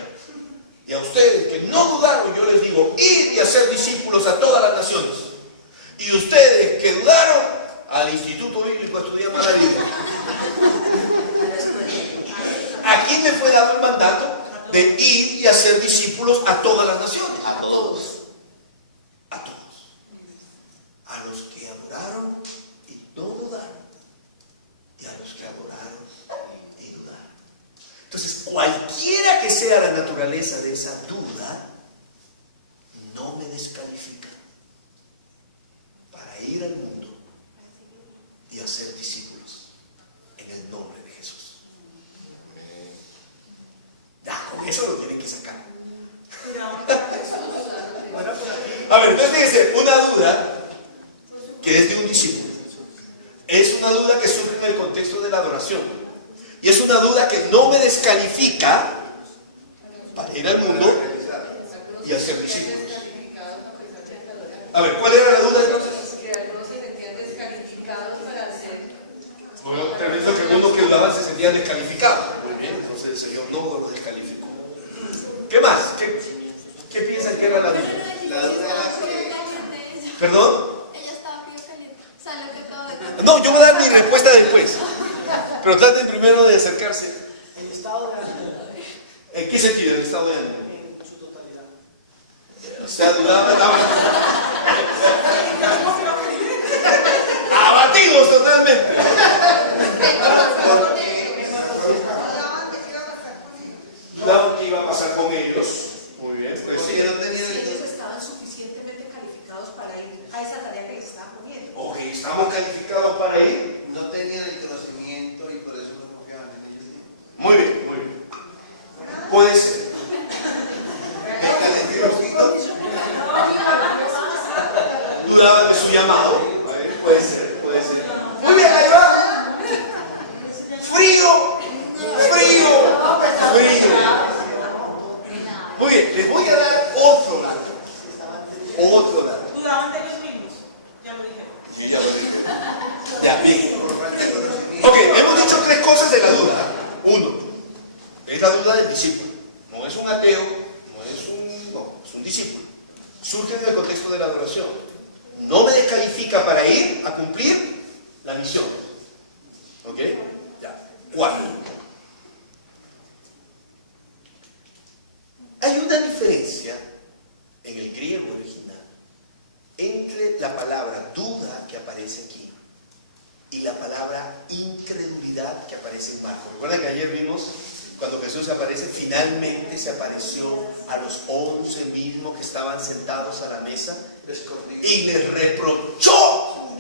Y a ustedes que no dudaron, yo les digo, id y hacer discípulos a todas las naciones. Y ustedes que dudaron, al Instituto Bíblico a estudiar más la Biblia. ¿A quién le fue dado el mandato de ir y hacer discípulos a todas las naciones? A todos. A todos. A los que adoraron y no dudaron. Y a los que adoraron y dudaron. Entonces, cualquiera que sea la naturaleza de esa duda, no me descalifica para ir al mundo y hacer discípulos en el nombre de Jesús. Ya, con eso lo tienen que sacar. A ver, entonces fíjense, una duda que es de un discípulo es una duda que surge en el contexto de la adoración y es una duda que no me descalifica para ir al mundo y hacer discípulos. A ver, ¿cuál era la duda entonces? Que algunos se sentían descalificados para hacer. Bueno, también lo que algunos que dudaban se sentían descalificados. Muy bien, entonces el Señor no los descalificó. ¿Qué más? ¿Qué piensan que era la duda? La duda era que... ¿Perdón? Ella estaba frío caliente. O sea, lo que acabo de contar. No, yo voy a dar mi respuesta después. Pero traten primero de acercarse. El estado de ánimo. ¿En qué sentido el estado de ánimo? En su totalidad. O sea, dudaban. Abatidos totalmente. Dudaban que iba a pasar con ellos. Muy bien, pues sí. Si ellos estaban suficientemente calificados para ir a esa tarea que les estaban poniendo. Ok, estamos calificados para ir. No tenían el conocimiento y por eso no confiaban en ellos mismos. Muy bien, muy bien. Puede ser. Me calenté un poquito. Dudaban de su llamado. Puede ser, puede ser. Muy bien, ahí va. Frío. Muy bien, les voy a dar otro dato. Otro dato. Dudaban de ellos mismos. Ya lo dijeron. Sí, ya lo dije. Ya, bien. Por falta de conocimiento. Ok, hemos dicho tres cosas de la duda. Uno, es la duda del discípulo. No es un ateo, es un discípulo. Surge en el contexto de la adoración. No me descalifica para ir a cumplir la misión. ¿Ok? Ya. 4. Hay una diferencia en el griego original entre la palabra duda que aparece aquí y la palabra incredulidad que aparece en Marcos. Recuerdan que ayer vimos cuando Jesús aparece, finalmente se apareció a los 11 mismos que estaban sentados a la mesa y les reprochó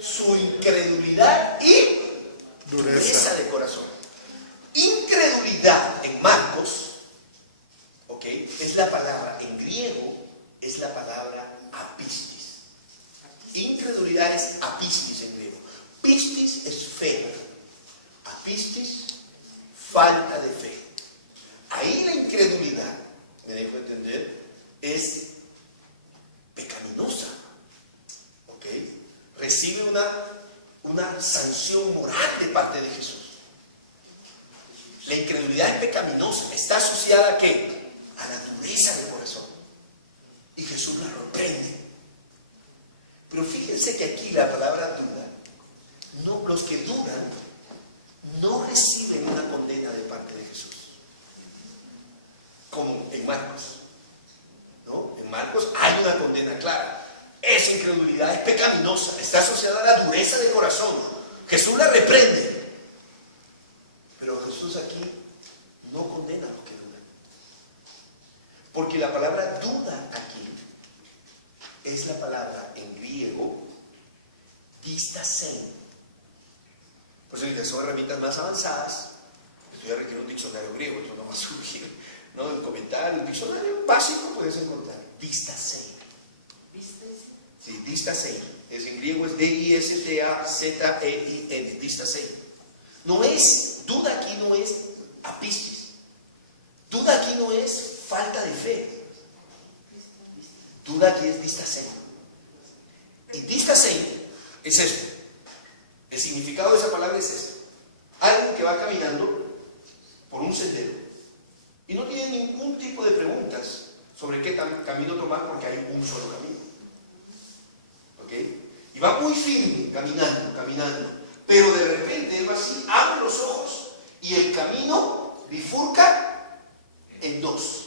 su incredulidad y dureza de corazón. Incredulidad en Marcos, ¿ok? Es la palabra, en griego, es la palabra apistis. Incredulidad es apistis en griego. Pistis es fe. Apistis, falta de fe. Ahí la incredulidad, me dejo entender, es pecaminosa. ¿Ok? Recibe una sanción moral de parte de Jesús. La incredulidad es pecaminosa. Está asociada ¿a qué? A la dureza del corazón. Y Jesús la reprende. Pero fíjense que aquí la palabra duda, no, los que dudan no reciben una condena de parte de Jesús. Como en Marcos. ¿No? En Marcos hay una condena clara. Esa incredulidad es pecaminosa, está asociada a la dureza del corazón. Jesús la reprende. Pero Jesús aquí no condena a los que dudan. Porque la palabra duda aquí es la palabra en griego distasen. Por eso si son herramientas más avanzadas, esto ya requiere un diccionario griego, esto no va a surgir, ¿no? El comentario, un diccionario básico puedes encontrar. Distasen. Sí, distasen. Es en griego es D-I-S-T-A-Z-E-I-N. Distasen. No es, duda aquí no es apistis. Duda aquí no es falta de fe. Duda aquí es distasen. Y distasen es esto. El significado de esa palabra es esto. Alguien que va caminando por un sendero y no tiene ningún tipo de preguntas sobre qué camino tomar porque hay un solo camino. ¿Ok? Y va muy firme, caminando, caminando. Pero de repente él va así, abre los ojos y el camino bifurca en dos.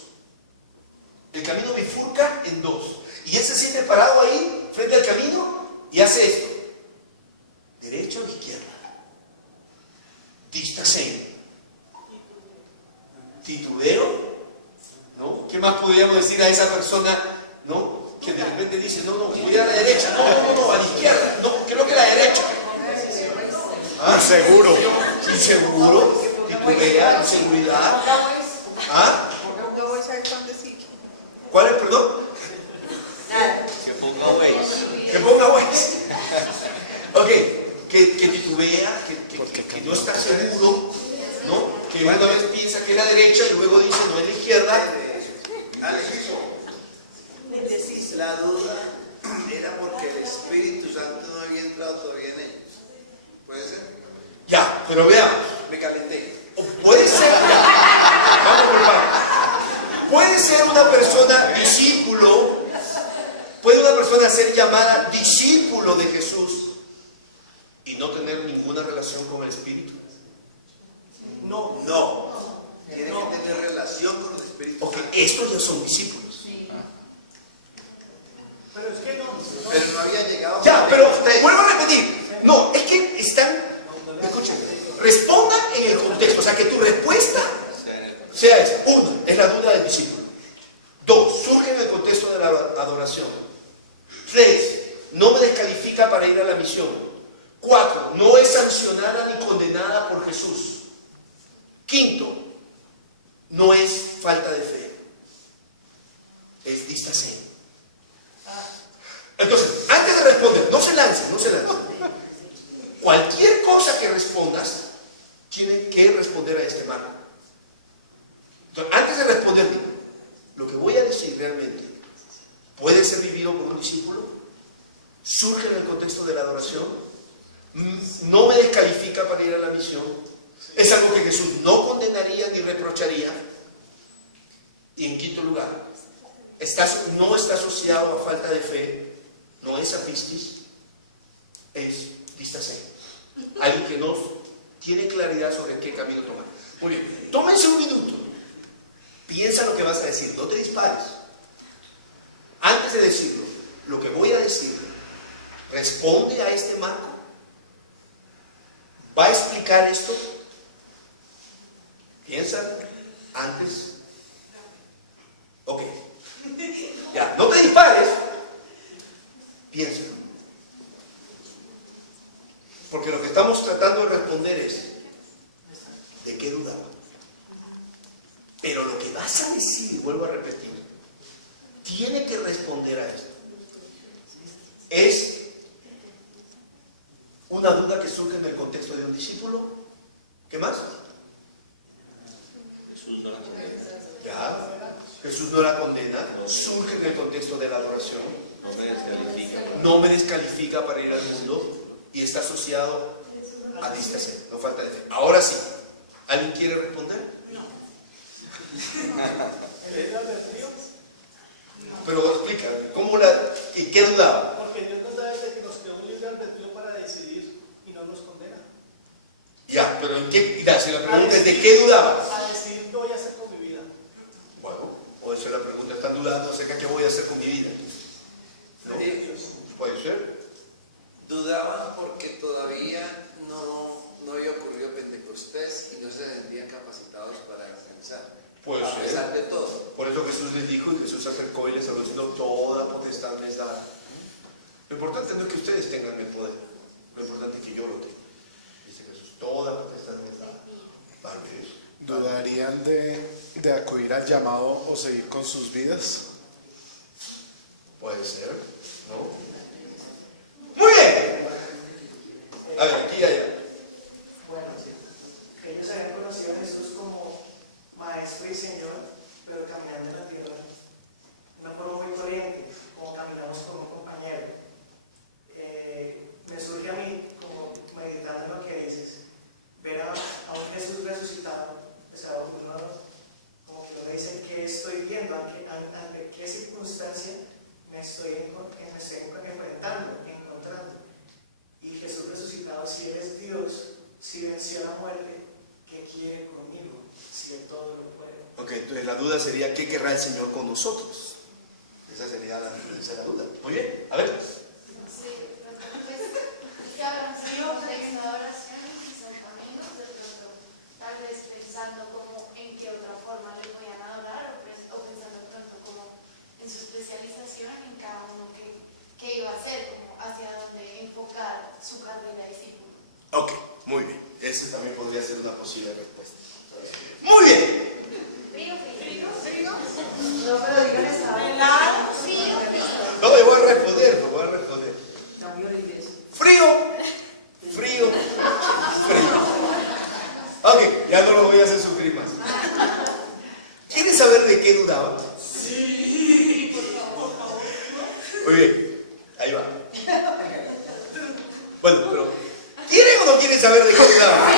El camino bifurca en dos. Y él se siente parado ahí, frente al camino, y hace esto. ¿Derecha o izquierda? Distasen. Titubeo, ¿no? ¿Qué más podríamos decir a esa persona, ¿no? Que de repente dice, no, voy a la derecha, no, a la izquierda, no, creo que a la derecha. ¿Ah? Inseguro. Inseguro, titubea, inseguridad. ¿Ah? No voy a saber cuándo decir. ¿Cuál es, perdón? Que ponga Waze. Que ponga Waze. Ok, que titubea, que no está seguro, ¿no? Que una vez piensa que es la derecha y luego dice, no, es la izquierda. La duda era porque el Espíritu Santo no había entrado todavía en ellos. ¿Puede ser? Ya, pero veamos. Me calenté. O puede ser, vamos por partes. Puede ser una persona discípulo, puede una persona ser llamada discípulo de Jesús y no tener ninguna relación con el Espíritu. No. Tiene que tener relación con el Espíritu Ok, Santo. estos ya son discípulos. Pero es que no. Pero no había llegado. Ya, pero vuelvo a repetir. No, es que están, escuchen, respondan en el contexto. O sea, que tu respuesta sea esa. Uno, es la duda del discípulo. Dos, surge en el contexto de la adoración. Tres, no me descalifica para ir a la misión. Cuatro, no es sancionada ni condenada por Jesús. Quinto, no es falta de fe. Es distancia. Entonces, antes de responder, no se lancen. Cualquier cosa que respondas, tiene que responder a este marco. Entonces, antes de responder, lo que voy a decir realmente puede ser vivido por un discípulo, surge en el contexto de la adoración, no me descalifica para ir a la misión, es algo que Jesús no condenaría ni reprocharía, y en quinto lugar, no está asociado a falta de fe, no es apistis, es distancia. Alguien que no tiene claridad sobre qué camino tomar. Muy bien, tómense un minuto. Piensa lo que vas a decir, no te dispares. Antes de decirlo, lo que voy a decir, ¿responde a este marco? ¿Va a explicar esto? Piensa antes. Ok. Ya, no te dispares. Piénsalo. Porque lo que estamos tratando de responder es, ¿de qué dudaba? Pero lo que vas a decir, vuelvo a repetir, tiene que responder a esto. ¿Es una duda que surge en el contexto de un discípulo? ¿Qué más? Jesús no la condena. Ya, Jesús no la condena, surge en el contexto de la adoración. No me descalifica para ir al mundo y está asociado a distancia, no falta de fe. Ahora sí, ¿alguien quiere responder? Pero explica, ¿y qué dudaba? Porque Dios nos da desde que nos creó un libre albedrío para decidir y no nos condena. Ya, pero ¿en qué? Mira, si la pregunta es ¿de qué dudabas? A decidir qué voy a hacer con mi vida. Bueno, o esa es la pregunta, están dudando acerca de qué voy a hacer con mi vida. ¿No? Puede ser. Dudaban porque todavía no había ocurrido Pentecostés y no se sentían capacitados para alcanzar. Puede a ser. pesar de todo. Por eso Jesús les dijo y Jesús se acercó y les habló diciendo toda potestad me es dada. Lo importante no es que ustedes tengan el poder, lo importante es que yo lo tenga. Dice Jesús, toda potestad me es dada. Vale. ¿Dudarían de acudir al llamado o seguir con sus vidas? Puede ser, ¿no? Muy bien. A ver, aquí y allá. Bueno, sí. Ellos habían conocido a Jesús como Maestro y Señor, pero caminando en la tierra. Una forma muy corriente, como caminamos con un compañero. Me surge a mí, como meditando en lo que dices, ver a un Jesús resucitado, o sea, uno, como que uno dice, ¿qué estoy viendo? ¿Ante qué circunstancia me estoy encontrando? crucificado, si Él es Dios, si venció la muerte, ¿qué quiere conmigo? Si Él todo lo puede. Ok, entonces la duda sería, ¿qué querrá el Señor con nosotros? Esa sería la duda. Muy bien, a ver. Sí, pues, ya habrán sido texto de oración y son caminos, de pronto, tal vez pensando como en qué otra forma le podían adorar, o pensando de pronto como en su especialización, en cada uno que iba a hacer, como hacia dónde enfocar su carrera de discípulo. Ok, muy bien. Esa también podría ser una posible respuesta. Muy bien. No, pero díganle esa No, me voy a responder. Frío. Ok, ya no lo voy a hacer sufrir más. ¿Quieren saber de qué dudaban? Sí, por favor. Muy bien, ahí va. Bueno, pero ¿quieren o no quieren saber de qué dudaban?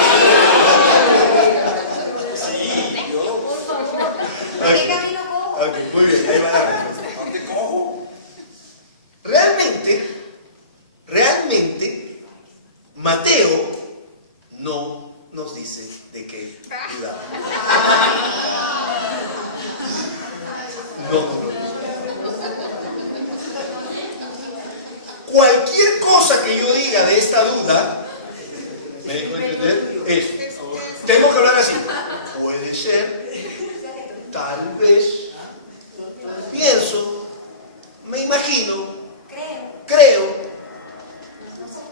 Sí, yo. Por favor. ¿Por qué camino cojo? Ok, muy bien, ahí va la respuesta. ¿Dónde cojo? Realmente, Mateo no nos dice de qué dudaba. No. Cualquier cosa que yo diga de esta duda, ¿me dejo entender? Tengo que hablar así. Puede ser, tal vez, pienso, me imagino, creo.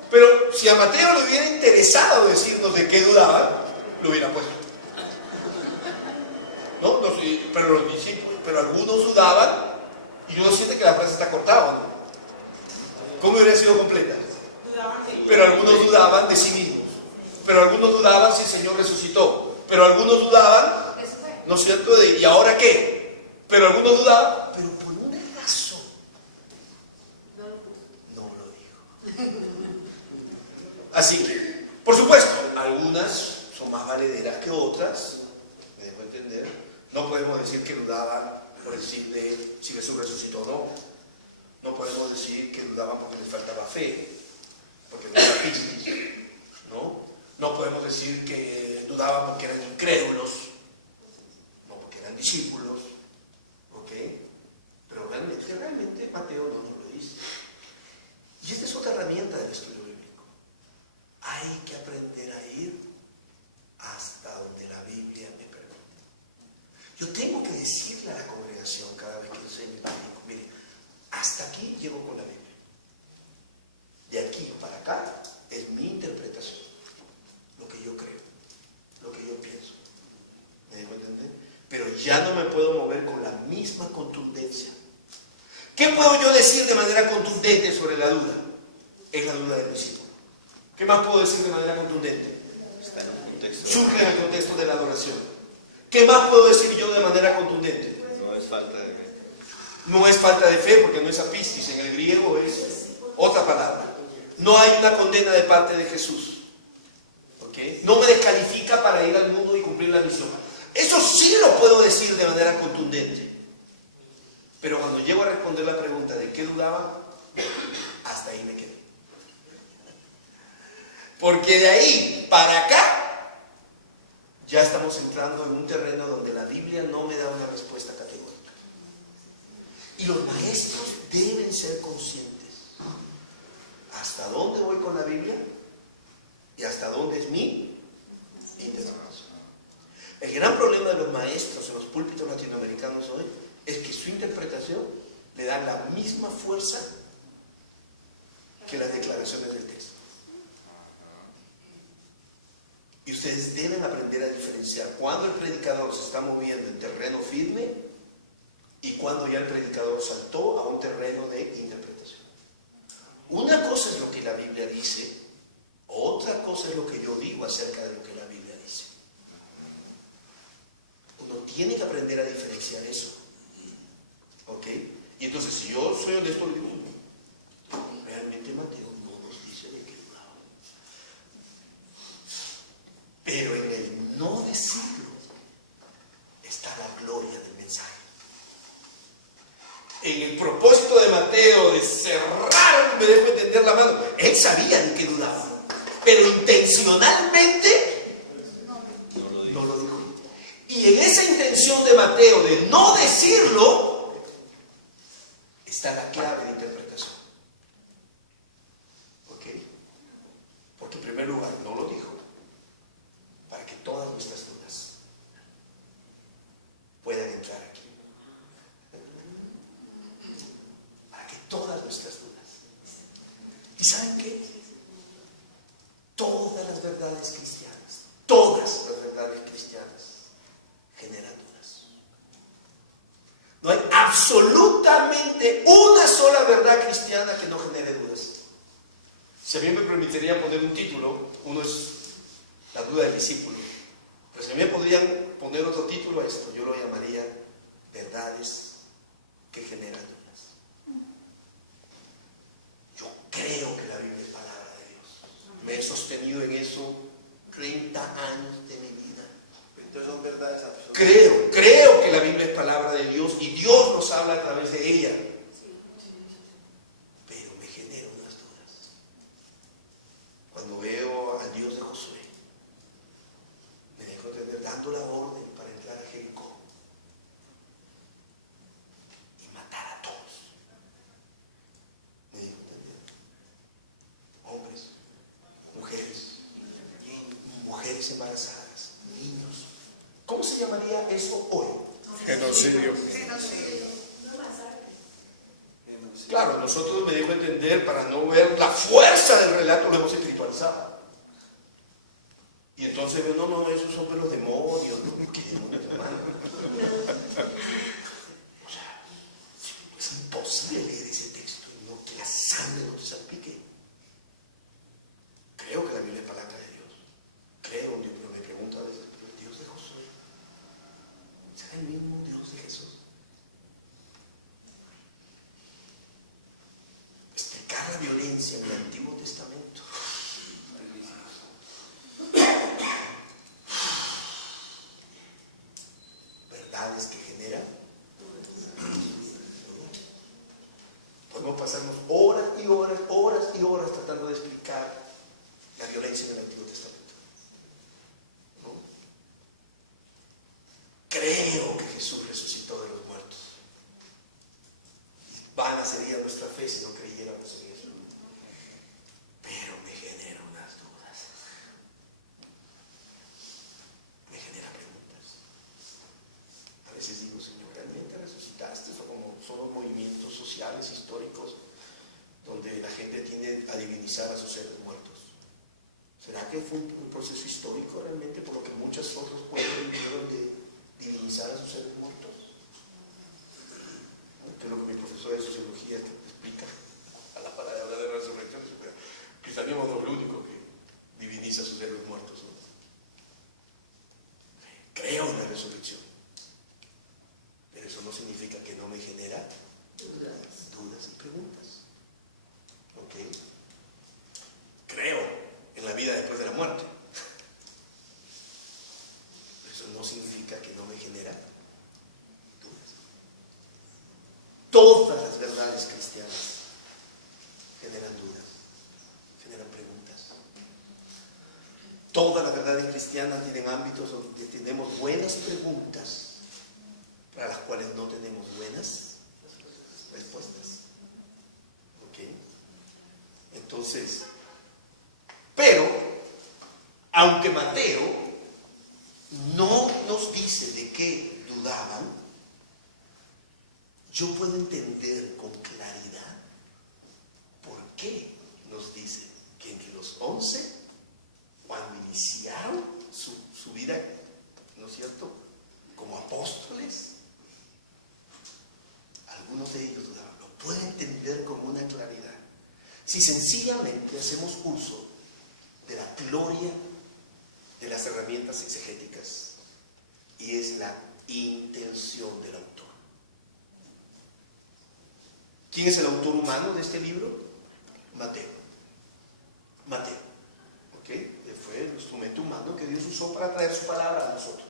Pero si a Mateo le hubiera interesado decirnos de qué dudaba, lo hubiera puesto. ¿No? Pero los discípulos, pero algunos dudaban y uno siente que la frase está cortada, ¿no? ¿Cómo hubiera sido completa? Pero algunos dudaban de sí mismos. Pero algunos dudaban si el Señor resucitó. Pero algunos dudaban, ¿no es cierto? ¿Y ahora qué? Pero algunos dudaban, pero por una razón. No lo dijo. Así que, por supuesto, algunas son más valederas que otras. ¿Me dejo entender? No podemos decir que dudaban por decir de si Jesús resucitó o no. No podemos decir que dudaban porque les faltaba fe, porque no era pistis, ¿no? No podemos decir que dudaban porque eran incrédulos, no, porque eran discípulos, ¿ok? Pero realmente Mateo no nos lo dice. Y esta es otra herramienta del estudio bíblico. Hay que aprender a ir hasta donde la Biblia me permite. Yo tengo que decirle a la congregación cada vez que enseño el bíblico, mire, hasta aquí llego con la Biblia. De aquí para acá es mi interpretación, lo que yo creo, lo que yo pienso. ¿Me dejo entender? Pero ya no me puedo mover con la misma contundencia. ¿Qué puedo yo decir de manera contundente sobre la duda? Es la duda del discípulo. ¿Qué más puedo decir de manera contundente? Está en un contexto. Surge en el contexto de la adoración. ¿Qué más puedo decir yo de manera contundente? No es falta de fe. No es falta de fe, porque no es apistis, en el griego es otra palabra. No hay una condena de parte de Jesús. ¿Okay? No me descalifica para ir al mundo y cumplir la misión. Eso sí lo puedo decir de manera contundente. Pero cuando llego a responder la pregunta de qué dudaba, hasta ahí me quedé. Porque de ahí para acá, ya estamos entrando en un terreno donde la Biblia no me da una respuesta categórica. Y los maestros deben ser conscientes. ¿Hasta dónde voy con la Biblia? ¿Y hasta dónde es mi interpretación? El gran problema de los maestros en los púlpitos latinoamericanos hoy es que su interpretación le da la misma fuerza que las declaraciones del texto. Y ustedes deben aprender a diferenciar cuando el predicador se está moviendo en terreno firme y cuando ya el predicador saltó a un terreno de interpretación. Una cosa es lo que la Biblia dice, otra cosa es lo que yo digo acerca de lo que la Biblia dice. Uno tiene que aprender a diferenciar eso. ¿Ok? Y entonces, si yo soy honesto, le digo, realmente Mateo no nos dice de qué dudaba. Pero en el no decirlo está la gloria del mensaje. En el propósito de Mateo de cerrar, me dejo entender la mano, él sabía de qué dudaba. pero intencionalmente no lo dijo. Y en esa intención de Mateo de no decirlo está la clave de interpretación. ¿Ok? Porque en primer lugar no lo dijo para que todas nuestras dudas puedan entrar aquí. Para que todas nuestras dudas. ¿Y saben qué? Todas las verdades cristianas, todas las verdades cristianas generan dudas. No hay absolutamente una sola verdad cristiana que no genere dudas. Si a mí me permitiría poner un título, uno es la duda del discípulo, pero si a mí me podrían poner otro título a esto, yo lo llamaría verdades que generan dudas. Yo creo que la Biblia es palabra de Dios. Me he sostenido en eso 30 años de mi vida. Entonces son verdades absolutas. Creo que la Biblia es palabra de Dios y Dios nos habla a través de ella. Pero me genera unas dudas. Cuando veo al Dios de Josué, me dejo entender dando la orden para entrar a Jericó y matar a todos. Me dejo entender. Hombres, mujeres embarazadas, niños. ¿Cómo se llamaría eso hoy? Genocidio. Claro, nosotros me dejo entender, para no ver la fuerza del relato, lo hemos espiritualizado. Y entonces, no, esos son los demonios, ¿no? ¿Qué demonios, hermano? O sea, es imposible leer ese texto y no que la sangre no te salpique. Creo que la Biblia es palabra de Dios. Creo en Dios, pero me pregunto a veces, ¿pero el Dios de Josué será el mismo Dios de Jesús? Explicar la violencia en el Antiguo Testamento. Verdades que generan. Podemos pasarnos horas y horas tratando de explicar la violencia en el Antiguo Testamento. ¿No? Creo que Jesús resucitó de los muertos. Vana sería nuestra fe si no creyéramos en eso. Pero me genera unas dudas. Me genera preguntas. A veces digo, Señor, ¿realmente resucitaste? O como son los movimientos sociales, históricos, donde la gente tiende a divinizar a sus seres muertos. ¿Será que fue un proceso histórico realmente por lo que muchos otros pueblos vinieron de divinizar a sus seres muertos? Que es lo que mi profesor de sociología te explica a la palabra de la resurrección. El cristianismo no es lo único que diviniza a sus seres muertos, ¿no? Creo en la resurrección, pero eso no significa que no me genera dudas y preguntas. ¿Ok? Creo en la vida después de la muerte. Eso no significa que no me genera dudas. Todas las verdades cristianas generan dudas, generan preguntas. Todas las verdades cristianas tienen ámbitos donde tenemos buenas preguntas, para las cuales no tenemos buenas respuestas. ¿Ok? Entonces, pero, aunque Mateo no nos dice de qué dudaban, yo puedo entender con claridad por qué nos dice que entre los 11, cuando iniciaron su vida, ¿no es cierto?, como apóstoles, algunos de ellos dudaban. Lo puedo entender con una claridad. Si sencillamente hacemos uso de la gloria de las herramientas exegéticas, y es la intención del autor. ¿Quién es el autor humano de este libro? Mateo. ¿Ok? Fue el instrumento humano que Dios usó para traer su palabra a nosotros.